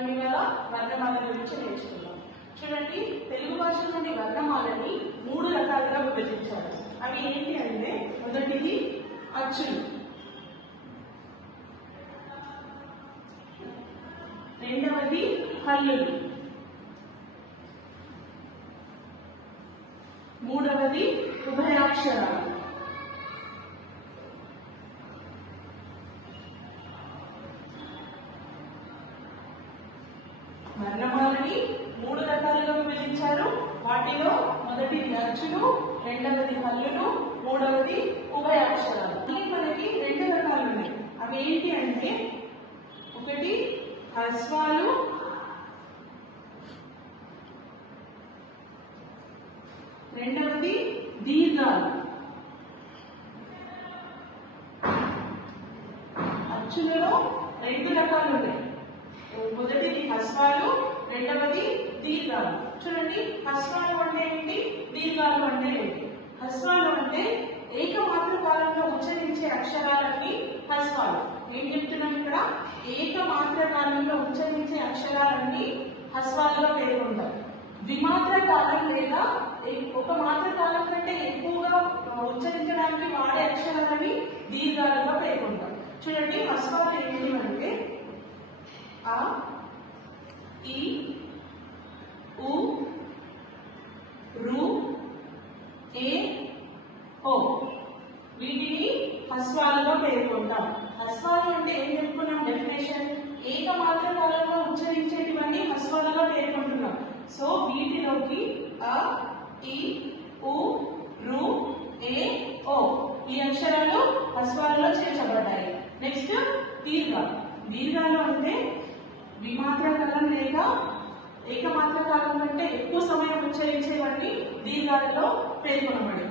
మనం ఇవాళ వర్ణమాల గురించి నేర్చుకుందాం. చూడండి, తెలుగు భాషలోని వర్ణమాలని 3 రకాలుగా విభజించారు. అవి ఏంటి అంటే, మొదటిది అచ్చులు, రెండవది హల్లులు, మూడవది ఉభయాక్షరాలు. వర్ణమాలని 3 రకాలుగా విభజించారు. వాటిలో మొదటిది అచ్చులు, రెండవది హల్లులు, మూడవది ఉభయాక్షరాలు. మనకి 2 రకాలు ఉన్నాయి. అవి ఏంటి అంటే, ఒకటి హ్రస్వాలు, రెండవది దీర్ఘాలు. అచ్చులలో 2 రకాలు ఉన్నాయి. మొదటిది హ్రస్వాలు, రెండవది దీర్ఘాలు. చూడండి, హ్రస్వాలు అంటే ఏంటి, దీర్ఘాలు అంటే ఏంటి? హ్రస్వాలు అంటే ఏకమాత్ర కాలంలో ఉచ్చరించే అక్షరాలన్నీ హ్రస్వాలు. ఏం చెప్తున్నాం ఇక్కడ? ఏకమాత్ర కాలంలో ఉచ్చరించే అక్షరాలన్నీ హ్రస్వాలుగా పేర్కొంటాం. ద్విమాత్ర కాలం లేదా ఒక మాత్ర కాలం కంటే ఎక్కువగా ఉచ్చరించడానికి వాడే అక్షరాలని దీర్ఘాలుగా పేర్కొంటాం. చూడండి, హ్రస్వాలు ఏంటి అంటే ఆ, ఈ, ఉ, రు, ఏ, ఓ. వీటిని హ్రస్వాలుగా పేర్కొంటాం. హ్రస్వాలు అంటే ఏం చెప్పుకున్నాం డెఫినేషన్? ఏకమాత్ర కాలంలో ఉచ్చరించేటివన్నీ హ్రస్వాలుగా పేర్కొంటున్నాం. సో వీటిలోకి అ, ఈ, ఉ, రు, ఏ, ఓ ఈ అక్షరాలు హ్రస్వాలలో చేర్చబడ్డాయి. నెక్స్ట్ దీర్ఘాలు. దీర్ఘాలు అంటే ద్విమాత్ర కాలం లేక ఏకమాత్ర కాలం కంటే ఎక్కువ సమయం ఉచ్చరించేవన్నీ దీర్ఘాలలో పేర్కొనబడి.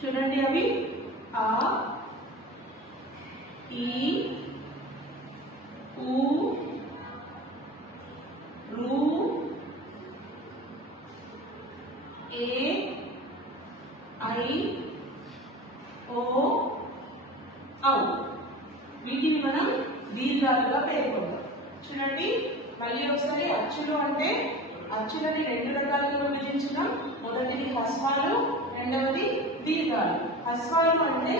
చూడండి, అవి ఆ, ఈ, ఉ, రు, ఏ, ఐ, ఓ, ఔ. వీటిని మనం దీర్ఘాలుగా పేర్కొంటాం. చూడండి, మళ్ళీ ఒకసారి అచ్చులు అంటే అచ్చులని 2 రకాలుగా విభజించడం. మొదటిది హ్రస్వాలు, రెండవది దీర్ఘాలు. హ్రస్వాలు అంటే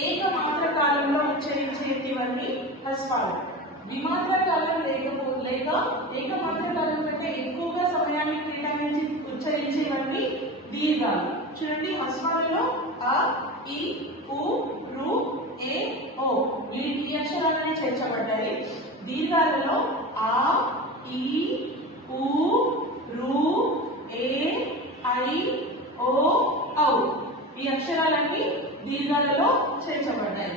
ఏకమాత్ర కాలంలో ఉచ్చరించేటివన్నీ హ్రస్వాలు. ద్విమాత్ర కాలం లేక ఏకమాత్ర కాలం కంటే ఎక్కువగా సమయాన్ని కేటాయించి ఉచ్చరించేవన్నీ దీర్ఘాలు. చూడండి, హ్రస్వాలలో అ, ఈ, ఉ, రు, ఏ, ఓ ఈ అక్షరాలని చేర్చబడ్డాయి. దీర్ఘాలలో ఆ, ఈ, ఉ, రు, ఏ, ఐ, ఓ, ఔ ఈ అక్షరాలన్నీ దీర్ఘాలలో చేర్చబడ్డాయి.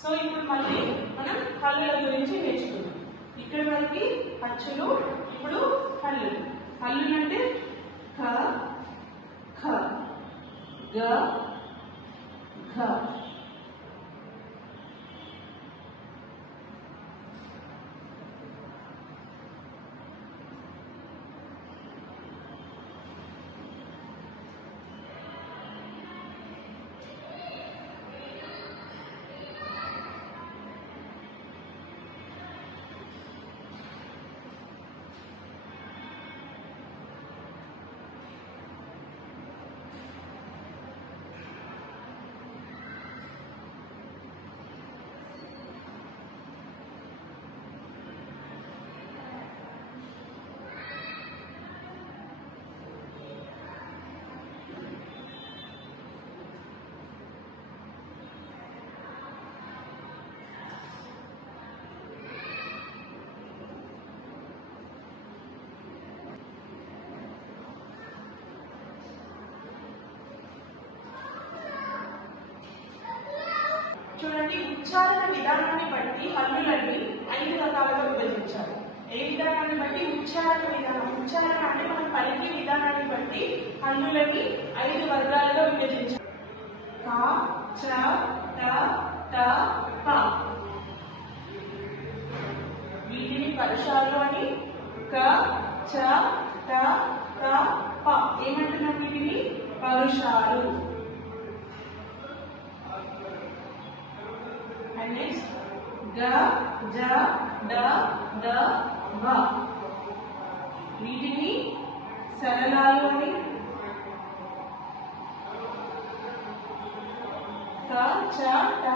సో ఇప్పుడు మళ్ళీ మనం హల్లుల గురించి నేర్చుకుందాం. ఇక్కడ వరకు అచ్చులు, ఇప్పుడు హల్లులు. హల్లులు అంటే ఖ, ఖ, గ, ఘ. చూడండి, ఉచ్చారణ విధానాన్ని బట్టి హల్లులని 5 రకాలుగా విభజించారు. ఏ విధానాన్ని బట్టి? ఉచ్చారణ విధానం. ఉచ్చారణ అంటే మనం పలికే విధానాన్ని బట్టి హల్లులని 5 వర్గాలుగా విభజించారు. క, చ, ట, ట, ప. వీటిని పరుషాలు అని. క, చ, ట, ట, ప ఏమంటున్నాం? వీటిని పరుషాలు. నెక్స్ట్ గ జ డ ద వ. వీటిని సరళాలు అని, క చ ట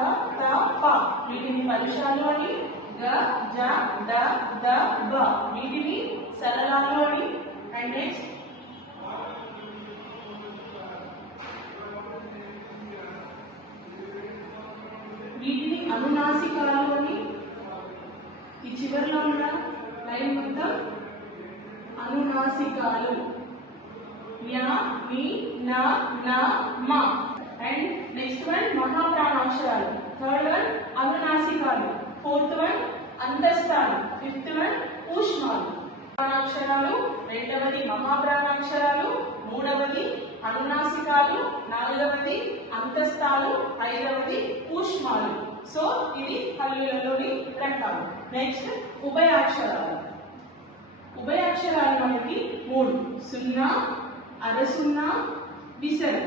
త ప వీటిని పరుషాలు అని, గ జ డ ద వ వీటిని సరళాలు అని. అండ్ నెక్స్ట్ వీటిని అనునాసికాలు అని. ఈ చివరిలో ఉన్న లైన్ మొత్తం అనునాసికాలు. య మి న న మ. అండ్ నెక్స్ట్ వన్ మహాప్రాణాక్షరాలు. థర్డ్ వన్ అనునాసికాలు. ఫోర్త్ వన్ అంతస్థాలు. ఫిఫ్త్ వన్ ఊష్మాలు. ప్రాణాక్షరాలు, రెండవది మహాప్రాణాక్షరాలు, మూడవది అనునాసికాలు, నాలుగవది అంతస్థాలు, ఐదవది ఊష్మాలు. సో ఇది హల్లులలోని రకాలు. నెక్స్ట్ ఉభయాక్షరాలు. ఉభయాక్షరాలు మనకి మూడు: సున్నా, అరసున్నా, విసర్గ.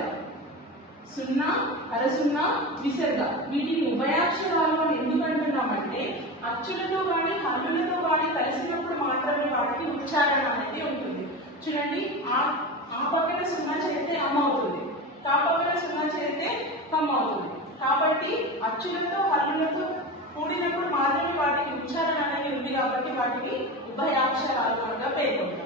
సున్నా, అరసున్నా, విసర్గ. వీటిని ఉభయాక్షరాలు అని ఎందుకు అంటున్నామంటే అచ్చులతో కానీ హల్లులతో కానీ కలిసినప్పుడు మాత్రమే వాటికి ఉచ్చారణ అనేది ఉంటుంది. చూడండి, ఆ పక్కన సున్నా చేస్తే అమ్మ అవుతుంది, కా పక్కన సున్నా చేస్తే కమ్మ అవుతుంది. కాబట్టి అచ్చులతో హల్లులతో కూడినప్పుడు మాత్రమే వాటికి ఉచ్చారణ అనేది ఉంది. కాబట్టి వాటిని ఉభయాక్షరాలుగా పేర్కొంటాం.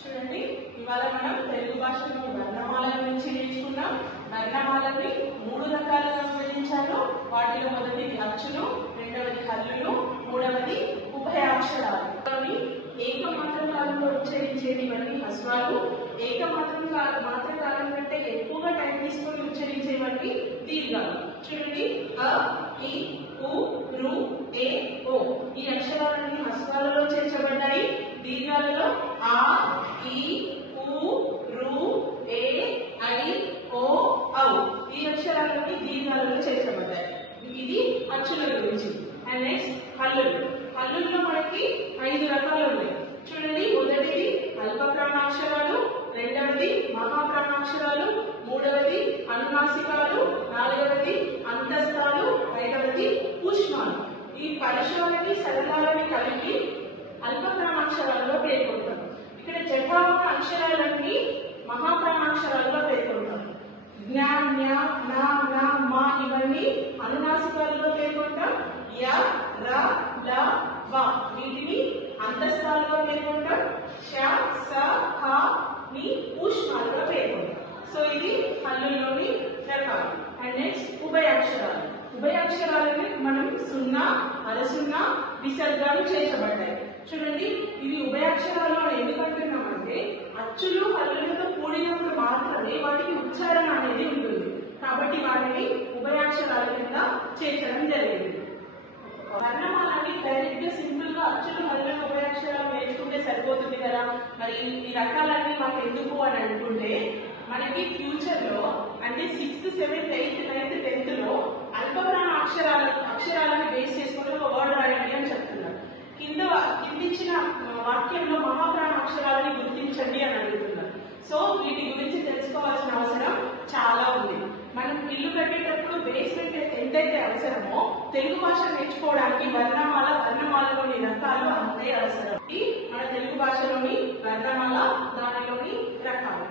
చూడండి, ఇవాళ మనం తెలుగు భాషలో వర్ణమాల గురించి నేర్చుకున్నాం. వర్ణమాలని మూడు రకాలుగా విభజించారు. వాటిలో మొదటిది అచ్చులు, రెండవది హల్లులు, మూడవది ఉభయాక్షరాలు. ఏకమాత్ర కాలంలో ఉచ్చరించేటివన్నీ హ్రస్వాలు, మాత్ర కాలం కంటే ఎక్కువగా టైం తీసుకొని ఉచ్చరించేవన్నీ దీర్ఘాలు. చూడండి, అ, ఇ, ఉ, రు, ఏ, ఓ ఈ అక్షరాలన్నీ హ్రస్వాలలో చేర్చబడ్డాయి. దీర్ఘాలలో ఆ, ఈ, ఉ, రు, ఏ, ఐ, ఓ, ఔ ఈ అక్షరాలన్నీ దీర్ఘాలలో చేర్చబడ్డాయి. ఇది అచ్చుల గురించి. అండ్ నెక్స్ట్ హల్లులు. హల్లుల్లో మనకి 5 రకాలు ఉన్నాయి. చూడండి, మొదటిది అల్ప ప్రాణాక్షరాలు, రెండవది మహాప్రాణాక్షరాలు, మూడవది అనునాసికాలు, నాలుగవది అంతస్థాలు, ఐదవది ఊష్మాలు. ఈ పరుషాలని సరళాలని కలిపి అల్ప ప్రాణాక్షరాలలో పేర్కొంటాం. ఇక్కడ జటా ఉన్న అక్షరాలన్నీ మహాప్రాణాక్షరాలలో పేర్కొంటాం. జ్ఞ, జ్ఞ, న, న, మ ఇవన్నీ అనునాసికాలలో పేర్కొంటాం. య, ర, ల, వ వీటిని అంతస్థాలుగా పేర్కొంటాం. ష, స, హ ని ఊష్మాలుగా పేర్కొంటాం. సో ఇది హల్లుల్లోని రకాలు. And next ఉభయాక్షరాలు. ఉభయాక్షరాలని మనం సున్నా, అరసున్నా, విసర్గాలు చేర్చబడ్డాయి. చూడండి, ఇవి ఉభయాక్షరాలు అని ఎందుకు అంటున్నామంటే అచ్చులు హల్లులతో కూడినప్పుడు మాత్రమే వాటికి ఉచ్చారణ అనేది ఉంటుంది. కాబట్టి వాటిని ఉభయాక్షరాల కింద చేర్చడం జరిగింది. వర్ణమాలని డైరెక్ట్ గా సింపుల్ గా అచ్చులు హల్లులు ఉభయాక్షరాలు నేర్చుకుంటే సరిపోతుంది కదా. మరి ఈ రకాలన్నీ మాకు ఎందుకు అని అనుకుంటే మనకి ఫ్యూచర్ లో అంటే 6th, 7th, 8th, 9th, 10th లో అల్పప్రాణ అక్షరాలను బేస్ చేసుకుని ఒక వర్డ్ రాయండి అని చెప్తున్నారు. కిందిచ్చిన వాక్యంలో మహాప్రాణ అక్షరాలని గుర్తించండి అని అడుగుతున్నారు. సో వీటి గురించి తెలుసుకోవాల్సిన అవసరం చాలా ఉంది. మనం ఇల్లు కట్టేటప్పుడు బేస్మెంట్ ఎంతైతే అవసరమో తెలుగు భాష నేర్చుకోవడానికి వర్ణమాలలోని రకాలు అంతే అవసరం. మన తెలుగు భాషలోని వర్ణమాల, దానిలోని రకాలు.